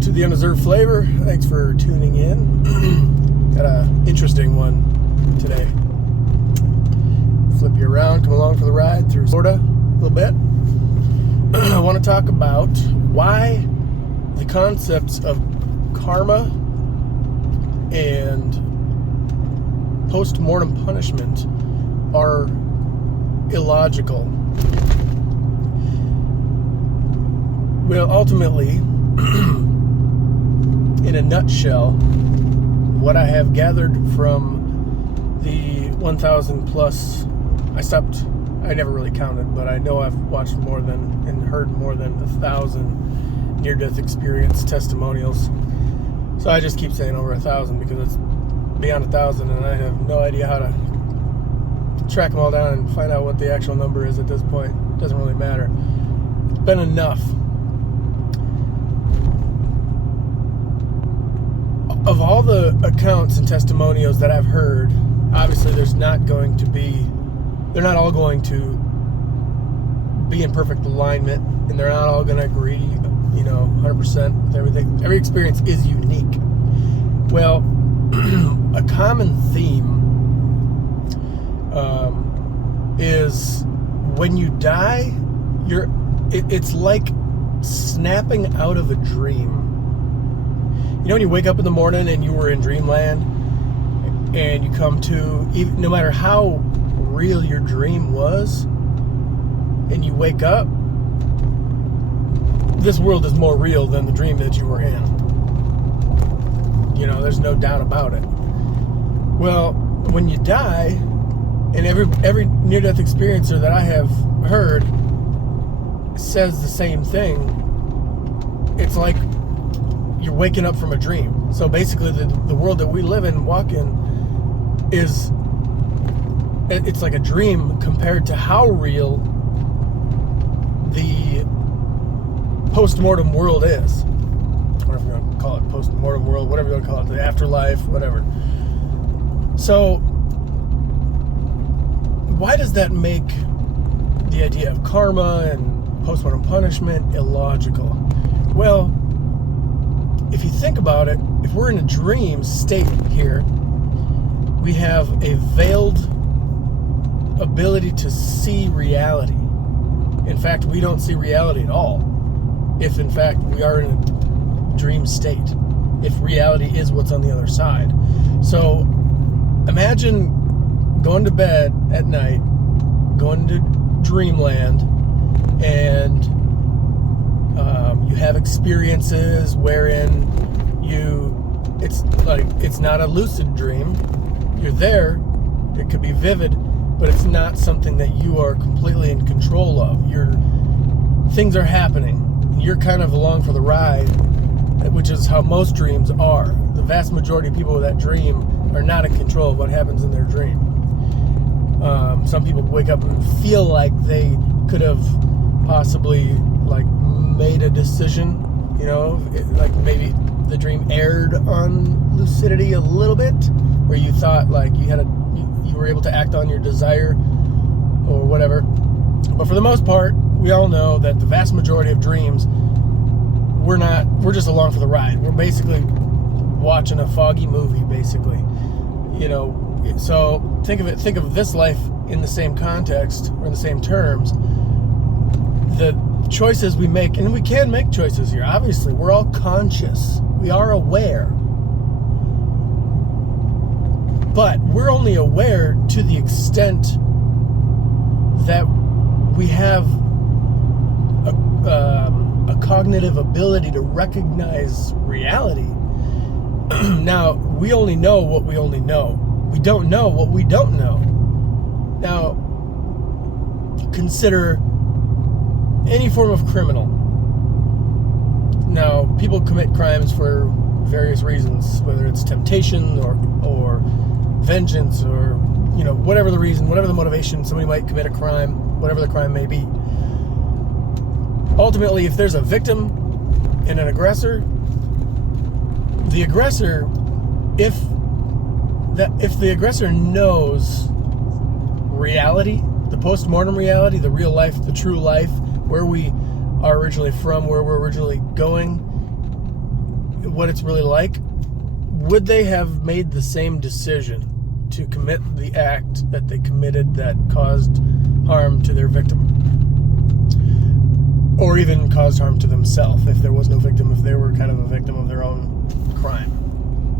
to the Undeserved Flavor. Thanks for tuning in. Got an interesting one today. Flip you around, come along for the ride through Florida a little bit. I want to talk about why the concepts of karma and post-mortem punishment are illogical. Well, ultimately, in a nutshell, what I have gathered from the 1,000 plus, I never really counted, but I know I've watched more than and heard more than 1,000 near-death experience testimonials. So I just keep saying over 1,000 because it's beyond 1,000 and I have no idea how to track them all down and find out what the actual number is at this point. It doesn't really matter. It's been enough. Of all the accounts and testimonials that I've heard, obviously they're not all going to be in perfect alignment, and they're not all going to agree, 100% with everything. Every experience is unique. Well, a common theme is when you die, it's like snapping out of a dream. When you wake up in the morning and you were in dreamland and you come to, no matter how real your dream was, and you wake up, this world is more real than the dream that you were in. There's no doubt about it. Well, when you die, and every near-death experiencer that I have heard says the same thing. It's like you're waking up from a dream. So basically the world that we live in, walk in, it's like a dream compared to how real the post-mortem world is. Whatever you want to call it, post-mortem world, whatever you want to call it, the afterlife, whatever. So why does that make the idea of karma and post-mortem punishment illogical? Well, if you think about it, if we're in a dream state here, we have a veiled ability to see reality. In fact, we don't see reality at all, if in fact we are in a dream state, if reality is what's on the other side. So imagine going to bed at night, going to dreamland, and you have experiences wherein it's not a lucid dream. You're there, it could be vivid, but it's not something that you are completely in control of. Things are happening. You're kind of along for the ride, which is how most dreams are. The vast majority of people with that dream are not in control of what happens in their dream. Some people wake up and feel like they could have possibly made a decision, like maybe the dream erred on lucidity a little bit, where you thought you were able to act on your desire or whatever. But for the most part, we all know that the vast majority of dreams, we're just along for the ride. We're basically watching a foggy movie, basically. So think of this life in the same context, or in the same terms. The choices we make, and we can make choices here, obviously, we're all conscious. We are aware. But we're only aware to the extent that we have a cognitive ability to recognize reality. Now, we only know what we only know. We don't know what we don't know. Now, consider any form of criminal. Now, people commit crimes for various reasons, whether it's temptation or vengeance, or whatever the reason, whatever the motivation, somebody might commit a crime, whatever the crime may be. Ultimately, if there's a victim and an aggressor, the aggressor, if the aggressor knows reality, the post-mortem reality, the real life, the true life, where we are originally from, where we're originally going, what it's really like, would they have made the same decision to commit the act that they committed that caused harm to their victim? Or even caused harm to themselves if there was no victim, if they were kind of a victim of their own crime,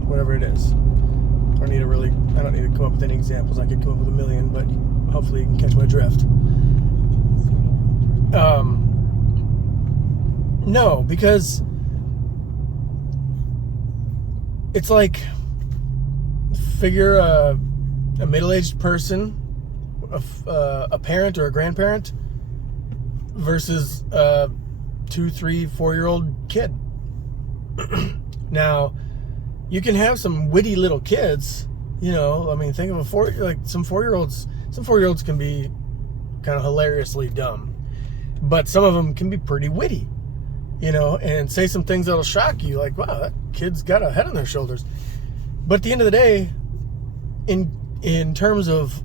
whatever it is. I don't need to come up with any examples. I could come up with a million, but hopefully you can catch my drift. No, because it's like, figure a middle-aged person, a parent or a grandparent, versus a 2, 3, 4-year-old kid. Now, you can have some witty little kids, you know. I mean, think of some 4-year-olds. Some 4-year-olds can be kind of hilariously dumb, but some of them can be pretty witty, you know, and say some things that'll shock you, like, wow, that kid's got a head on their shoulders. But at the end of the day, in terms of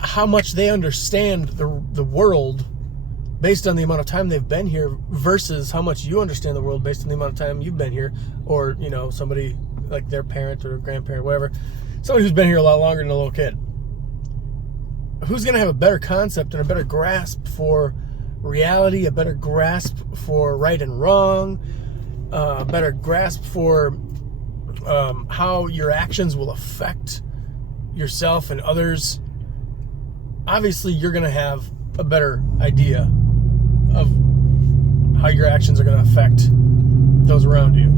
how much they understand the world based on the amount of time they've been here versus how much you understand the world based on the amount of time you've been here, or, you know, somebody like their parent or grandparent, whatever, somebody who's been here a lot longer than a little kid, who's going to have a better concept and a better grasp for reality, a better grasp for right and wrong, a better grasp for how your actions will affect yourself and others? Obviously, you're going to have a better idea of how your actions are going to affect those around you.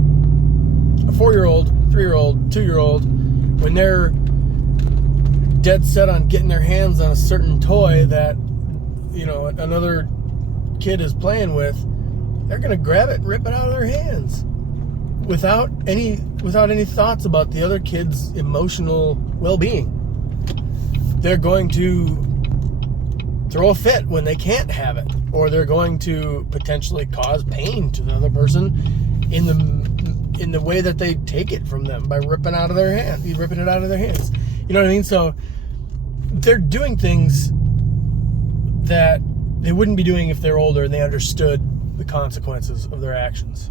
A 4-year-old, 3-year-old, 2-year-old, when they're dead set on getting their hands on a certain toy that, you know, another kid is playing with, they're going to grab it and rip it out of their hands without any thoughts about the other kid's emotional well-being. They're going to throw a fit when they can't have it, or they're going to potentially cause pain to the other person in the way that they take it from them by ripping it out of their hands. You know what I mean? So they're doing things that they wouldn't be doing if they're older and they understood the consequences of their actions.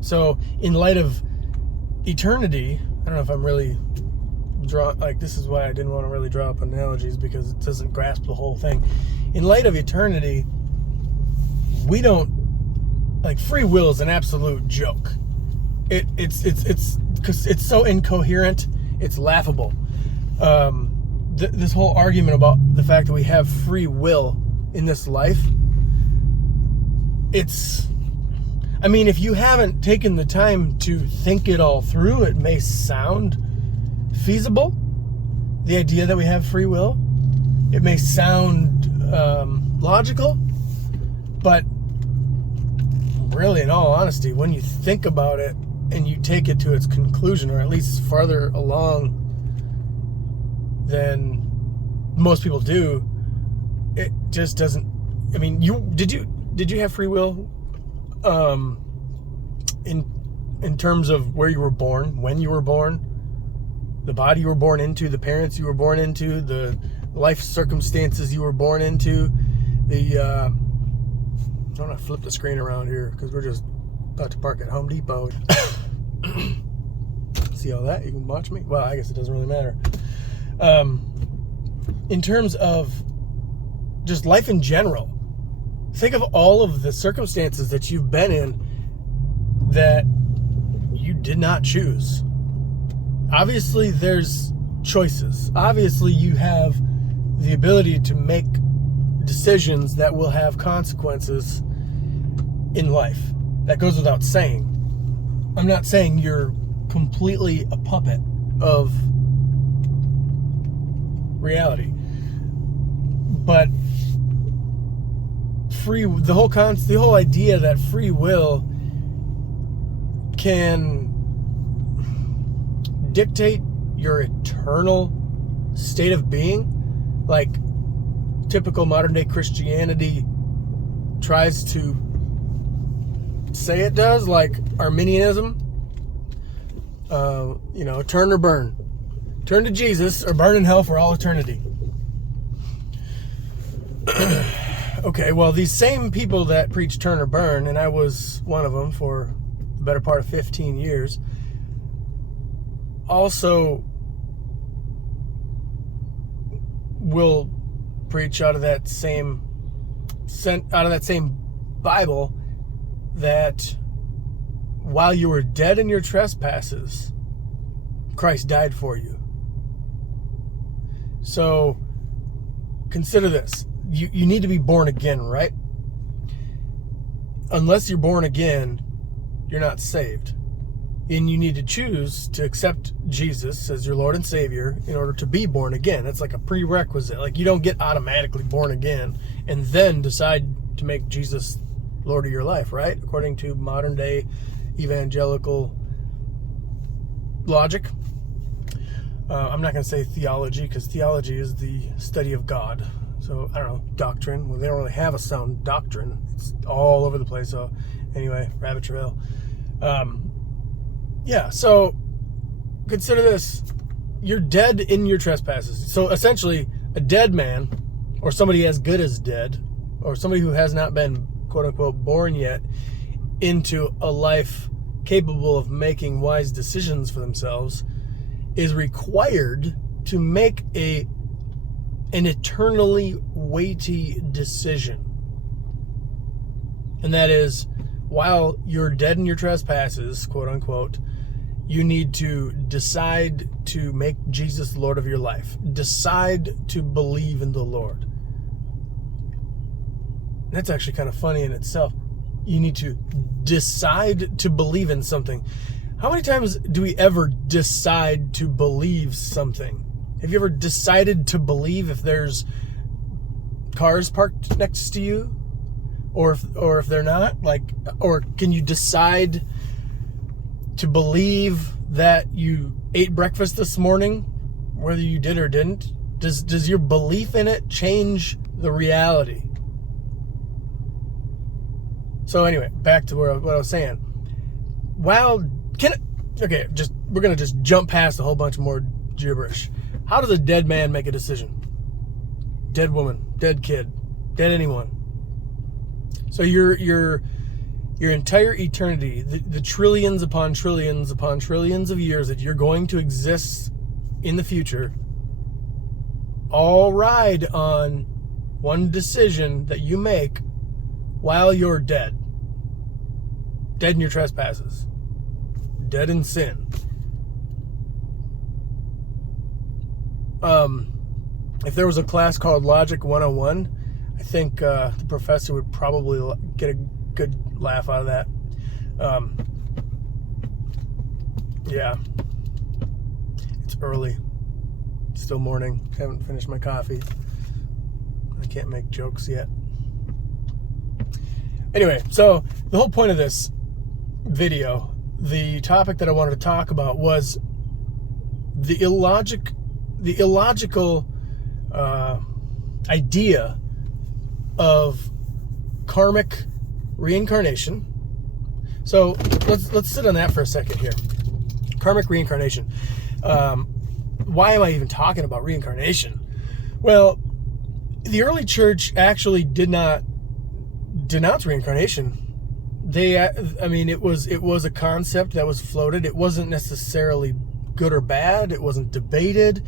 So in light of eternity, I don't know if I'm really this is why I didn't want to really draw up analogies, because it doesn't grasp the whole thing. In light of eternity, we don't, like, free will is an absolute joke. It's because it's so incoherent, it's laughable. This whole argument about the fact that we have free will in this life, I mean, if you haven't taken the time to think it all through, it may sound feasible, the idea that we have free will. It may sound logical, but really, in all honesty, when you think about it and you take it to its conclusion, or at least farther along than most people do, it just doesn't. I mean, did you have free will in terms of where you were born, when you were born, the body you were born into, the parents you were born into, the life circumstances you were born into, I want to flip the screen around here because we're just about to park at Home Depot. See all that? You can watch me? Well, I guess it doesn't really matter. In terms of just life in general, think of all of the circumstances that you've been in that you did not choose. Obviously, there's choices. Obviously, you have the ability to make decisions that will have consequences in life. That goes without saying. I'm not saying you're completely a puppet of reality, but the whole idea that free will can dictate your eternal state of being, like typical modern day Christianity tries to say it does, like Arminianism, turn or burn. Turn to Jesus or burn in hell for all eternity. Okay, well, these same people that preach turn or burn, and I was one of them for the better part of 15 years, also will preach out of that same Bible that while you were dead in your trespasses, Christ died for you. So consider this. You need to be born again, right? Unless you're born again, you're not saved. And you need to choose to accept Jesus as your Lord and Savior in order to be born again. That's like a prerequisite. Like, you don't get automatically born again and then decide to make Jesus Lord of your life, right? According to modern day evangelical logic. I'm not going to say theology, because theology is the study of God. So, I don't know, doctrine. Well, they don't really have a sound doctrine. It's all over the place. So, anyway, rabbit trail. Yeah, so consider this. You're dead in your trespasses. So, essentially, a dead man, or somebody as good as dead, or somebody who has not been, quote-unquote, born yet into a life capable of making wise decisions for themselves, is required to make an eternally weighty decision. And that is, while you're dead in your trespasses, quote unquote, you need to decide to make Jesus Lord of your life. Decide to believe in the Lord. That's actually kind of funny in itself. You need to decide to believe in something. How many times do we ever decide to believe something? Have you ever decided to believe if there's cars parked next to you? Or if they're not? Like, or can you decide to believe that you ate breakfast this morning, whether you did or didn't? Does your belief in it change the reality? So anyway, back to what I was saying. We're gonna just jump past a whole bunch more gibberish. How does a dead man make a decision? Dead woman, dead kid, dead anyone. So your entire eternity, the trillions upon trillions upon trillions of years that you're going to exist in the future, all ride on one decision that you make while you're dead. Dead in your trespasses. Dead in sin. If there was a class called Logic 101, I think the professor would probably get a good laugh out of that. Yeah. It's early. It's still morning. Haven't finished my coffee. I can't make jokes yet. Anyway, so the whole point of this video, the topic that I wanted to talk about was the illogical idea of karmic reincarnation. So let's sit on that for a second here. Karmic reincarnation. Why am I even talking about reincarnation? Well, the early church actually did not denounce reincarnation. It was a concept that was floated. It wasn't necessarily good or bad. It wasn't debated.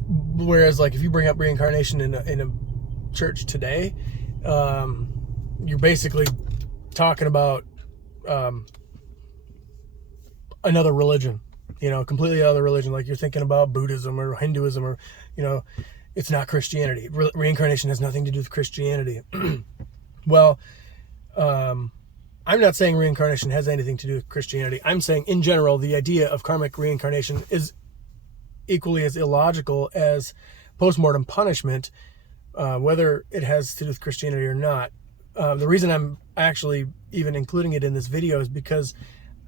Whereas, like, if you bring up reincarnation in a church today, you're basically talking about another religion, completely other religion. Like, you're thinking about Buddhism or Hinduism, or it's not Christianity. Reincarnation has nothing to do with Christianity. Well, I'm not saying reincarnation has anything to do with Christianity. I'm saying, in general, the idea of karmic reincarnation is equally as illogical as post-mortem punishment, whether it has to do with Christianity or not. The reason I'm actually even including it in this video is because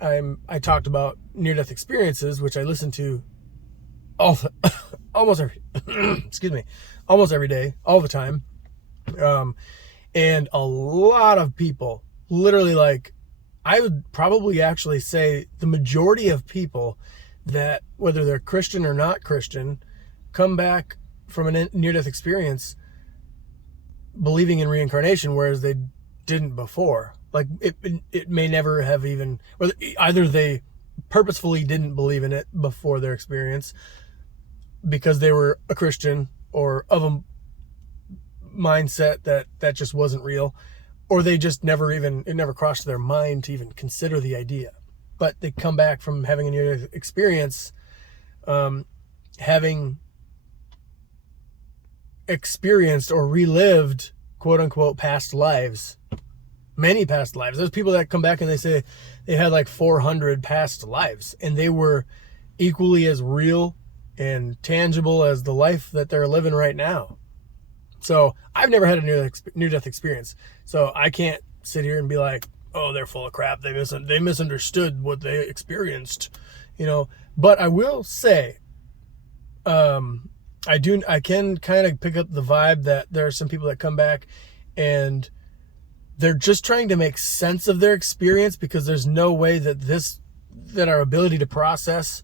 I talked about near-death experiences, which I listen to almost every day, all the time. And a lot of people, literally, like, I would probably actually say the majority of people that, whether they're Christian or not Christian, come back from a near-death experience believing in reincarnation, whereas they didn't before. Like it may never have even, or either they purposefully didn't believe in it before their experience because they were a Christian or of a mindset that just wasn't real, or they just it never crossed their mind to even consider the idea. But they come back from having a near experience, having experienced or relived quote unquote past lives, many past lives. There's people that come back and they say they had like 400 past lives and they were equally as real and tangible as the life that they're living right now. So I've never had a near-death experience, so I can't sit here and be like, oh, they're full of crap, they misunderstood what they experienced, But I will say, I can kind of pick up the vibe that there are some people that come back and they're just trying to make sense of their experience, because there's no way that our ability to process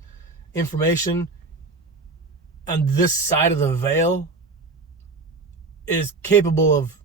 information on this side of the veil is capable of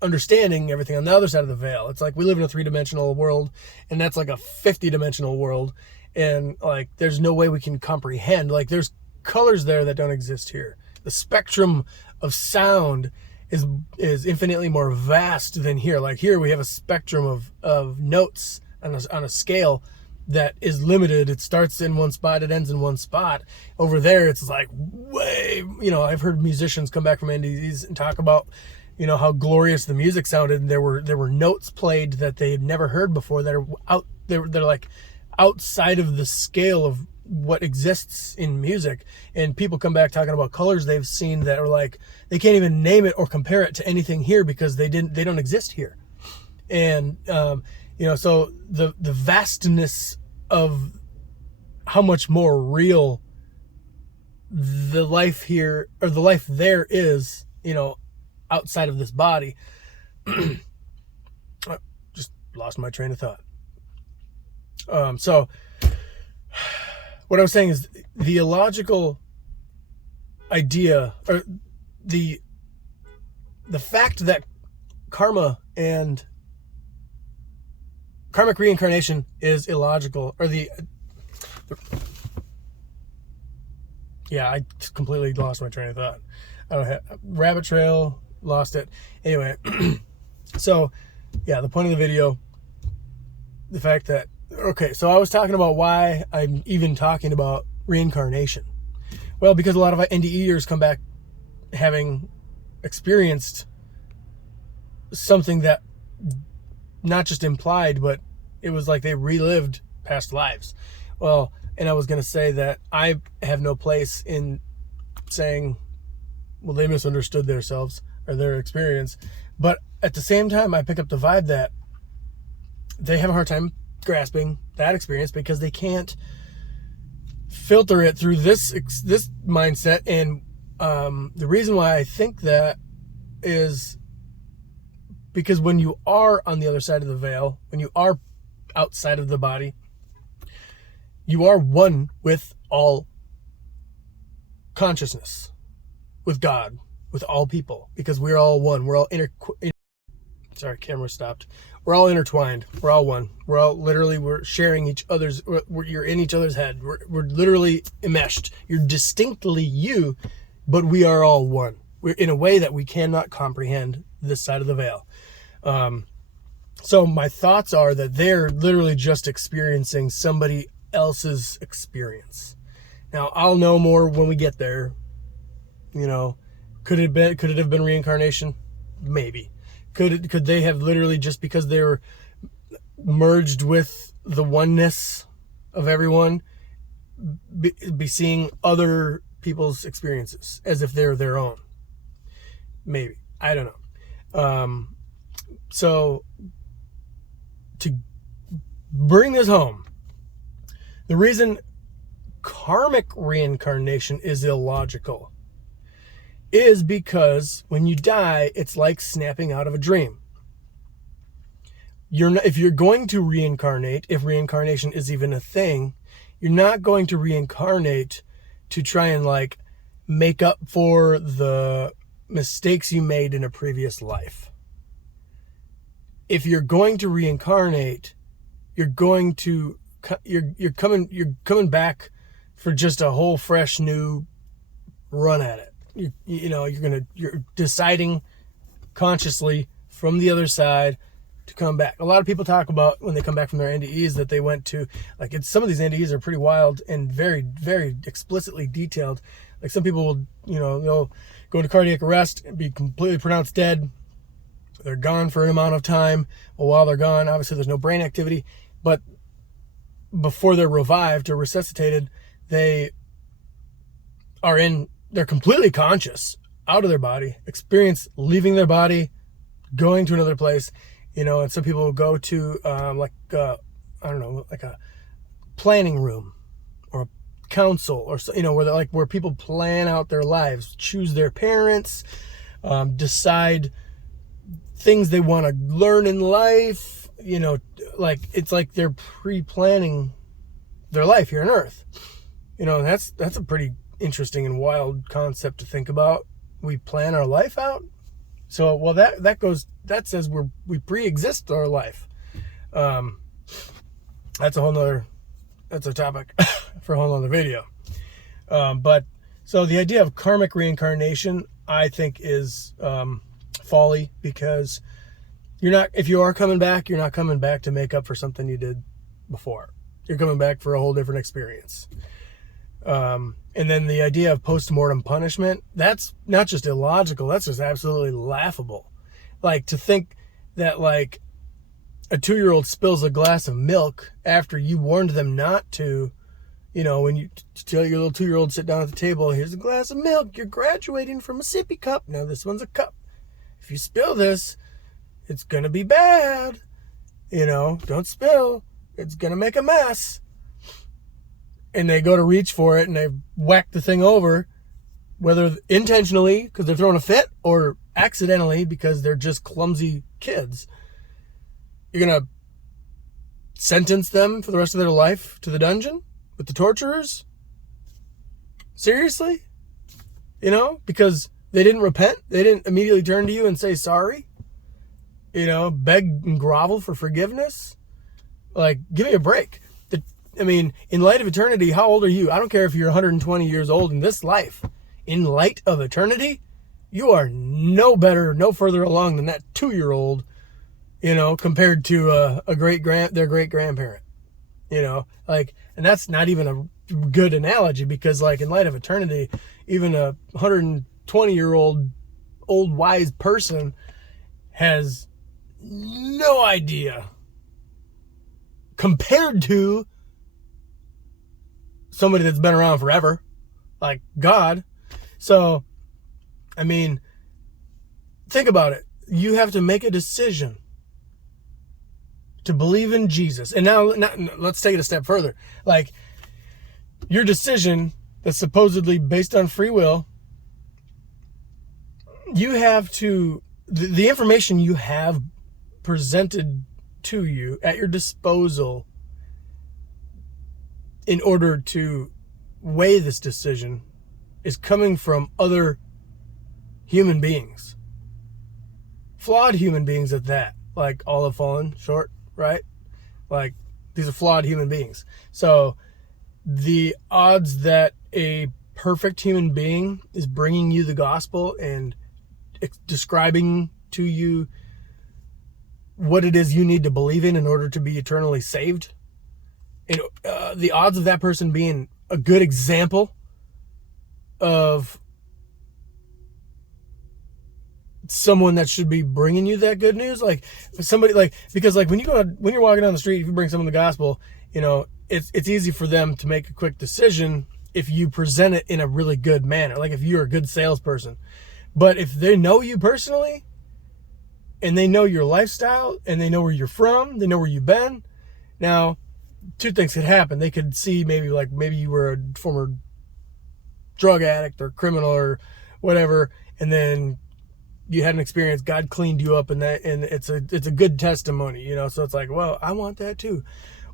understanding everything on the other side of the veil. It's like we live in a 3-dimensional world, and that's like a 50-dimensional world, and like there's no way we can comprehend. Like there's colors there that don't exist here. The spectrum of sound is infinitely more vast than here. Like here we have a spectrum of notes on a scale that is limited. It starts in one spot, it ends in one spot. Over there it's like way, I've heard musicians come back from NDEs and talk about how glorious the music sounded, and there were notes played that they had never heard before that are they're like outside of the scale of what exists in music. And people come back talking about colors they've seen that are like they can't even name it or compare it to anything here because they don't exist here. And so the vastness of how much more real the life here or the life there is, outside of this body. I just lost my train of thought. So what I was saying is the illogical idea, or the fact that karma and karmic reincarnation is illogical, or I completely lost my train of thought. I don't have rabbit trail, lost it. Anyway, so yeah, the point of the video, the fact that, okay, so I was talking about why I'm even talking about reincarnation. Well, because a lot of NDEers come back having experienced something that not just implied, but it was like they relived past lives. Well, and I was going to say that I have no place in saying, well, they misunderstood themselves or their experience. But at the same time, I pick up the vibe that they have a hard time grasping that experience because they can't filter it through this mindset. And the reason why I think that is because when you are on the other side of the veil, when you are outside of the body, you are one with all consciousness, with God, with all people, because we're all one. We're all sorry, camera stopped. We're all intertwined. We're all one. We're all we're sharing each other's, you're in each other's head. We're literally enmeshed. You're distinctly you, but we are all one. We're in a way that we cannot comprehend this side of the veil. So my thoughts are that they're literally just experiencing somebody else's experience. Now I'll know more when we get there. Could it have been reincarnation? Maybe. Could they have literally, just because they were merged with the oneness of everyone, be seeing other people's experiences as if they're their own? Maybe. I don't know. So to bring this home, the reason karmic reincarnation is illogical is because when you die, it's like snapping out of a dream. If you're going to reincarnate, if reincarnation is even a thing, you're not going to reincarnate to try and make up for the mistakes you made in a previous life. if you're going to reincarnate, you're coming back for just a whole fresh new run at it. You're deciding consciously from the other side to come back. A lot of people talk about when they come back from their NDEs that they went to, like, some of these NDEs are pretty wild and very, very explicitly detailed. Like, some people will, they'll go into cardiac arrest and be completely pronounced dead. They're gone for an amount of time. Well, while they're gone, obviously there's no brain activity, but before they're revived or resuscitated, they're completely conscious, out of their body, experience leaving their body, going to another place, and some people will go to like a planning room or a council, or where people plan out their lives, choose their parents, decide things they want to learn in life, it's like they're pre-planning their life here on Earth. That's a pretty interesting and wild concept to think about. We plan our life out. So, well, that says we pre-exist our life. That's a topic for a whole other video. But so the idea of karmic reincarnation, I think, is folly, because if you are coming back, you're not coming back to make up for something you did before. You're coming back for a whole different experience. And then the idea of post-mortem punishment, that's not just illogical, that's just absolutely laughable. Like, to think that, like, a 2-year-old spills a glass of milk after you warned them not to, when you tell your little 2-year-old, sit down at the table, here's a glass of milk, you're graduating from a sippy cup, now this one's a cup. If you spill this, it's going to be bad. Don't spill. It's going to make a mess. And they go to reach for it and they whack the thing over, whether intentionally because they're throwing a fit or accidentally because they're just clumsy kids. You're going to sentence them for the rest of their life to the dungeon with the torturers? Seriously? Because they didn't repent? They didn't immediately turn to you and say sorry? Beg and grovel for forgiveness? Like, give me a break. In light of eternity, how old are you? I don't care if you're 120 years old in this life. In light of eternity, you are no better, no further along than that 2-year-old, compared to their great-grandparent. And that's not even a good analogy, because, like, in light of eternity, even a 120-year-old old wise person has no idea compared to somebody that's been around forever, like God. So, think about it. You have to make a decision to believe in Jesus. And now let's take it a step further. Like, your decision that's supposedly based on free will, you have to, the information you have presented to you at your disposal in order to weigh this decision is coming from other human beings. Flawed human beings at that. Like, all have fallen short, right? Like, these are flawed human beings. So the odds that a perfect human being is bringing you the gospel and describing to you what it is you need to believe in order to be eternally saved, and the odds of that person being a good example of someone that should be bringing you that good news, like somebody, like, because, like, when you're walking down the street, if you bring someone the gospel, it's easy for them to make a quick decision if you present it in a really good manner, like if you're a good salesperson. But if they know you personally, and they know your lifestyle, and they know where you're from, they know where you've been, now, two things could happen. They could see maybe you were a former drug addict or criminal or whatever, and then you had an experience, God cleaned you up, and it's a good testimony, so it's like, well, I want that too.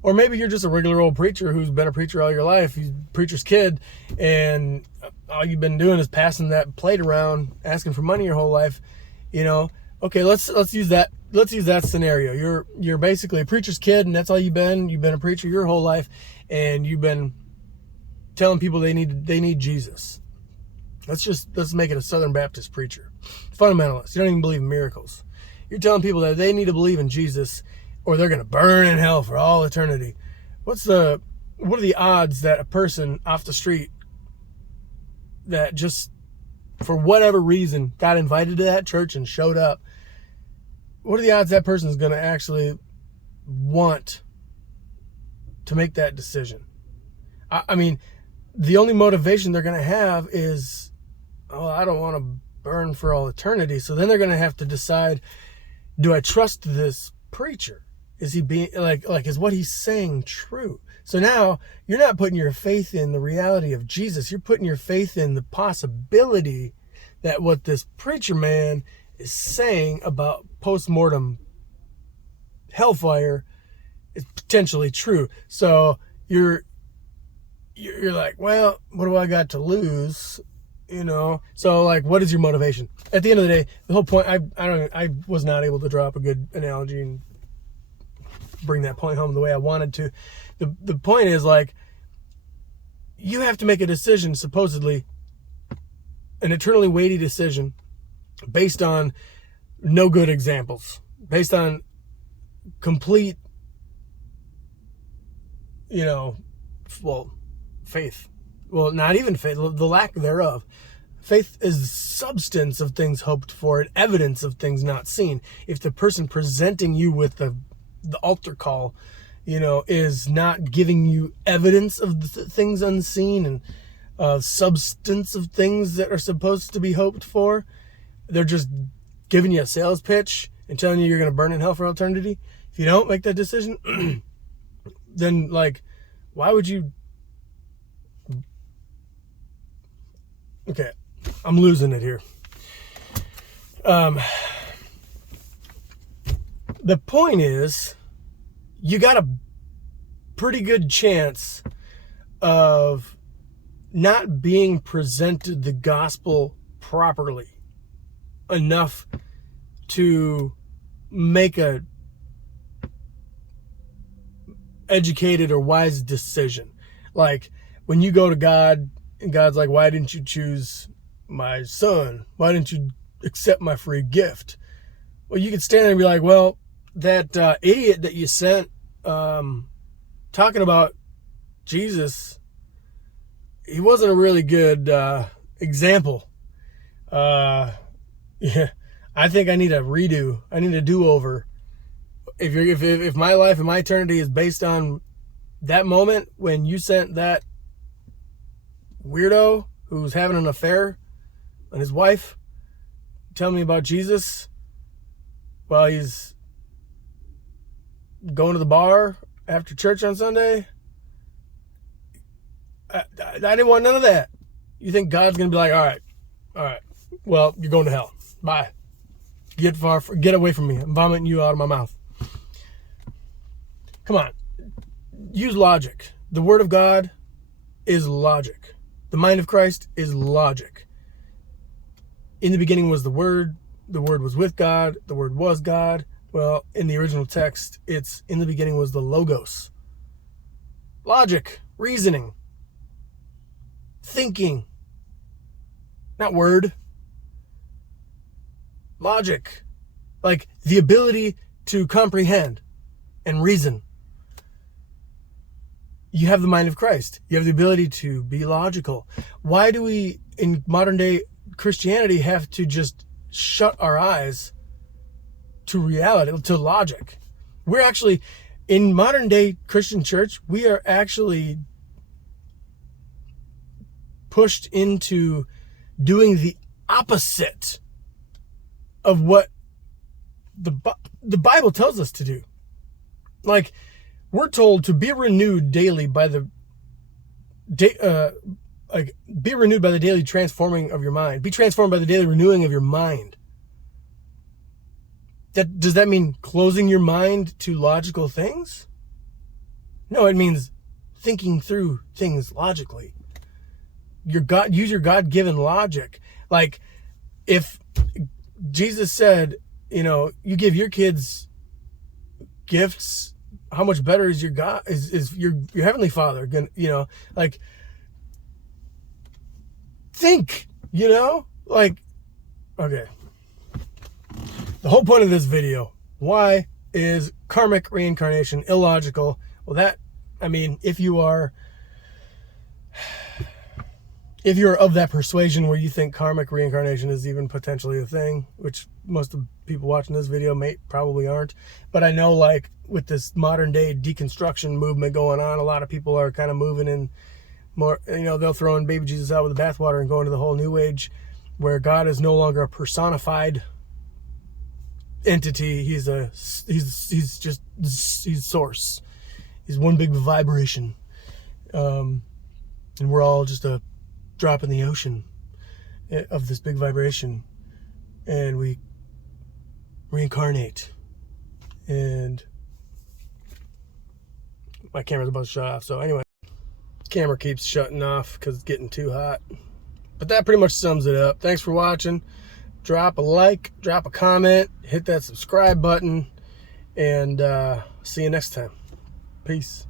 Or maybe you're just a regular old preacher who's been a preacher all your life. You're a preacher's kid, and all you've been doing is passing that plate around, asking for money your whole life, Okay, let's use that. Let's use that scenario. You're basically a preacher's kid, and that's all you've been. You've been a preacher your whole life, and you've been telling people they need Jesus. Let's make it a Southern Baptist preacher, fundamentalist. You don't even believe in miracles. You're telling people that they need to believe in Jesus, or they're gonna burn in hell for all eternity. What are the odds that a person off the street that just for whatever reason got invited to that church and showed up, what are the odds that person is going to actually want to make that decision? I mean, the only motivation they're going to have is, oh, I don't want to burn for all eternity. So then they're going to have to decide, do I trust this preacher? Is he being is what he's saying true? So now you're not putting your faith in the reality of Jesus. You're putting your faith in the possibility that what this preacher man is saying about post-mortem hellfire is potentially true. So you're like, well, what do I got to lose? You know, so like, what is your motivation? At the end of the day, the whole point, I was not able to draw up a good analogy and bring that point home the way I wanted to. The point is, like, you have to make a decision, supposedly an eternally weighty decision, based on no good examples, based on complete, faith. Well, not even faith, the lack thereof. Faith is the substance of things hoped for and evidence of things not seen. If the person presenting you with the altar call, is not giving you evidence of the things unseen and substance of things that are supposed to be hoped for, they're just giving you a sales pitch and telling you you're going to burn in hell for eternity. If you don't make that decision, then, like, why would you? Okay, I'm losing it here. The point is, you got a pretty good chance of not being presented the gospel properly enough to make a educated or wise decision. Like, when you go to God and God's like, why didn't you choose my son? Why didn't you accept my free gift? Well, you could stand there and be like, well, that idiot that you sent talking about Jesus, he wasn't a really good example. Yeah, I think I need a redo. I need a do-over. If my life and my eternity is based on that moment when you sent that weirdo who's having an affair and his wife tell me about Jesus while he's going to the bar after church on Sunday, I didn't want none of that. You think God's going to be like, all right, well, you're going to hell. Bye. Get away from me. I'm vomiting you out of my mouth. Come on. Use logic. The Word of God is logic. The mind of Christ is logic. In the beginning was the Word was with God, the Word was God. Well, in the original text, it's in the beginning was the Logos. Logic, reasoning, thinking, not word. Logic, like the ability to comprehend and reason. You have the mind of Christ. You have the ability to be logical. Why do we, in modern day Christianity, have to just shut our eyes to reality, to logic? We're actually, in modern day Christian church, we are actually pushed into doing the opposite of what the Bible tells us to do. Like, we're told to be renewed daily by the be renewed by the daily transforming of your mind. Be transformed by the daily renewing of your mind. Does that mean closing your mind to logical things? No, it means thinking through things logically. Use your God-given logic. Like, if Jesus said, you know, you give your kids gifts, how much better is your God, is your Heavenly Father gonna, you know, like, think, you know, like, okay. The whole point of this video, why is karmic reincarnation illogical? Well, that, I mean, if you're of that persuasion where you think karmic reincarnation is even potentially a thing, which most of the people watching this video probably aren't, but I know, like, with this modern day deconstruction movement going on, a lot of people are kind of moving in more, you know, they'll throw in baby Jesus out with the bathwater and go into the whole new age where God is no longer a personified entity. He's source. He's one big vibration, and we're all just a drop in the ocean of this big vibration, and we reincarnate. And my camera's about to shut off, so anyway, camera keeps shutting off because it's getting too hot. But that pretty much sums it up. Thanks for watching. Drop a like, drop a comment, hit that subscribe button, and see you next time. Peace.